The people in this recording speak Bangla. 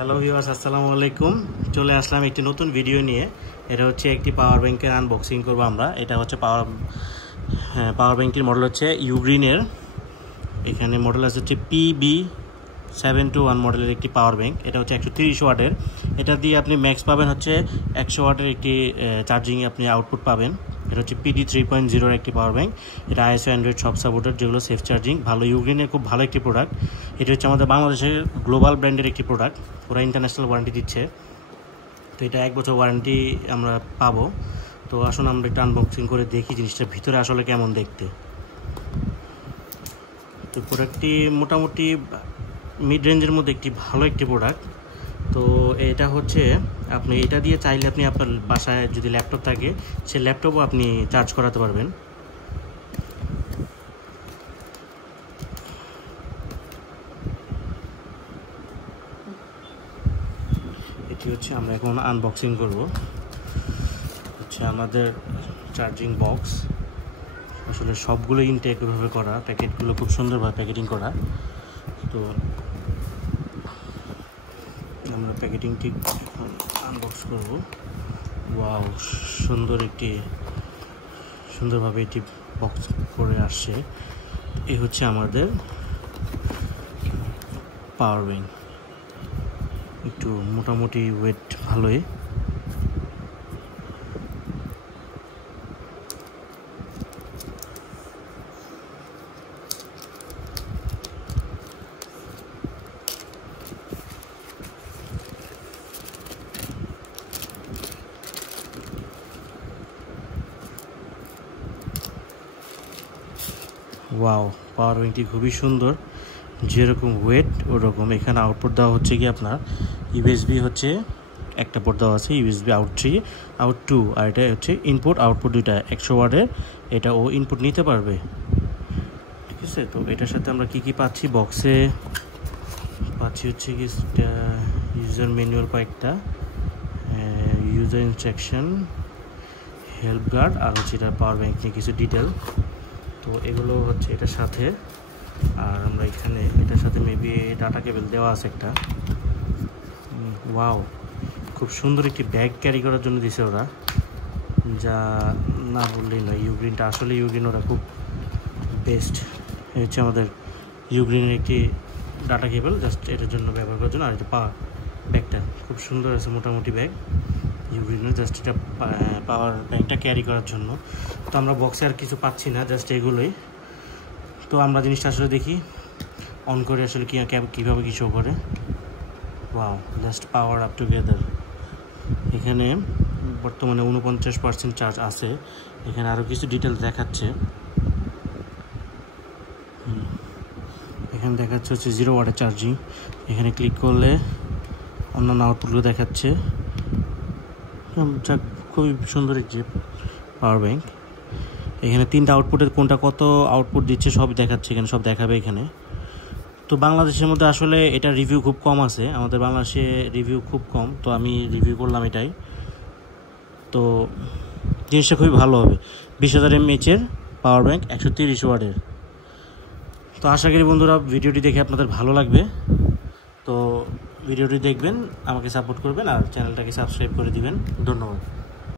হ্যালো ভিউয়ার্স, আসসালামু আলাইকুম। চলে আসলাম একটি নতুন ভিডিও নিয়ে। এটা হচ্ছে একটি পাওয়ার ব্যাংকের আনবক্সিং করব আমরা। এটা হচ্ছে পাওয়ার ব্যাংকের মডেল হচ্ছে ইউগ্রিনের। এখানে মডেল আছে হচ্ছে PB721 মডেলের একটি পাওয়ার ব্যাংক। এটা হচ্ছে 130 ওয়াটের। এটা দিয়ে আপনি ম্যাক্স পাবেন হচ্ছে 100 ওয়াটের একটি চার্জিংয়ে আপনি আউটপুট পাবেন। এটা হচ্ছে PD 3.0 একটি পাওয়ার ব্যাংক। এটা ISO অ্যান্ড্রয়েড সব সাপোর্টেড, যেগুলো সেফ চার্জিং ভালো। ইউগ্রিনের খুব ভালো একটি প্রোডাক্ট। এটা হচ্ছে আমাদের বাংলাদেশের গ্লোবাল ব্র্যান্ডের একটি প্রোডাক্ট। ওরা ইন্টারন্যাশনাল ওয়ারেন্টি দিচ্ছে। তো এটা 1 বছর ওয়ারেন্টি আমরা পাবো। তো আসুন আমরা একটা আনবক্সিং করে দেখি জিনিসটার ভিতরে আসলে কেমন দেখতে। তো প্রোডাক্টটি মোটামুটি মিড রেঞ্জের মধ্যে একটি ভালো একটি প্রোডাক্ট। তো এটা হচ্ছে আপনি এটা দিয়ে চাইলে আপনি আপনার বাসায় যদি ল্যাপটপ থাকে সে ল্যাপটপও আপনি চার্জ করাতে পারবেন। এটি হচ্ছে আমরা এখন আনবক্সিং করব। হচ্ছে আমাদের চার্জিং বক্স। আসলে সবগুলো ইনটেকভাবে করা, প্যাকেটগুলো খুব সুন্দরভাবে প্যাকেটিং করা। তো আমরা প্যাকেটিংটি আনবক্স করব। ওয়াও, সুন্দরভাবে এটি বক্স করে আসছে। এই হচ্ছে আমাদের পাওয়ার ব্যাংক। একটু মোটামুটি ওয়েট ভালোই। ওয়াও, পাওয়ার ব্যাংকটি খুবই সুন্দর। যেরকম ওয়েট ওরকম। এখানে আউটপুট দেওয়া হচ্ছে কি আপনার USB হচ্ছে একটা পোর্ট দেওয়া আছে, USB আউট 3 আউট 2, আর এটা হচ্ছে ইনপুট আউটপুট দুইটা 100 ওয়াটের। এটা ও ইনপুট নিতে পারবে, ঠিক আছে। তো এটার সাথে আমরা কি পাচ্ছি বক্সে? পাচ্ছি হচ্ছে কি ইউজার ম্যানুয়াল কয়েকটা, ইউজার ইনস্ট্রাকশন, হেল্প গার্ড, আর হচ্ছে এটা পাওয়ার ব্যাংক নিয়ে কিছু ডিটেল। তো এগুলো হচ্ছে এটার সাথে। আর আমরা এখানে এটার সাথে মেবি ডাটা কেবল দেওয়া আছে একটা। ওয়াও, খুব সুন্দর একটি ব্যাগ ক্যারি করার জন্য দিছে ওরা, যা না বললেই নয়। ইউগ্রিনটা আসলে ইউগ্রিন ওরা খুব বেস্ট। এই হচ্ছে আমাদের ইউগ্রিনের একটি ডাটা কেবল, জাস্ট এটার জন্য ব্যবহার করার জন্য। আর এটা ব্যাগটা খুব সুন্দর আছে, মোটামুটি ব্যাগ ইউগ্রিনের, জাস্ট এটা পাওয়ার ব্যাংকটা ক্যারি করার জন্য। তো আমরা বক্সে আর কিছু পাচ্ছি না, জাস্ট এগুলোই। তো আমরা জিনিসটা আসলে দেখি অন করে আসলে কীভাবে কি শো করে। Wow, just power up together. এখানে বর্তমানে 49% চার্জ আছে। এখানে আরও কিছু ডিটেলস দেখাচ্ছে। এখানে দেখাচ্ছে হচ্ছে 0 ওয়াটের চার্জিং। এখানে ক্লিক করলে অন্যান্য আউটপুটগুলো দেখাচ্ছে। খুবই সুন্দর একটি পাওয়ার ব্যাংক। এখানে 3টা আউটপুটের কোনটা কত আউটপুট দিচ্ছে সব দেখাচ্ছে, এখানে সব দেখাবে এখানে। তো বাংলাদেশের মধ্যে আসলে এটা রিভিউ খুব কম আছে, আমাদের বাংলাদেশে রিভিউ খুব কম। তো আমি রিভিউ করলাম এটাই। তো জিনিসটা খুবই ভালো হবে। 20,000 mAh পাওয়ার ব্যাংক, 130 ওয়াটের। তো আশা করি বন্ধুরা ভিডিওটি দেখে আপনাদের ভালো লাগবে। তো ভিডিওটি দেখবেন, আমাকে সাপোর্ট করবেন, আর চ্যানেলটাকে সাবস্ক্রাইব করে দিবেন। ধন্যবাদ।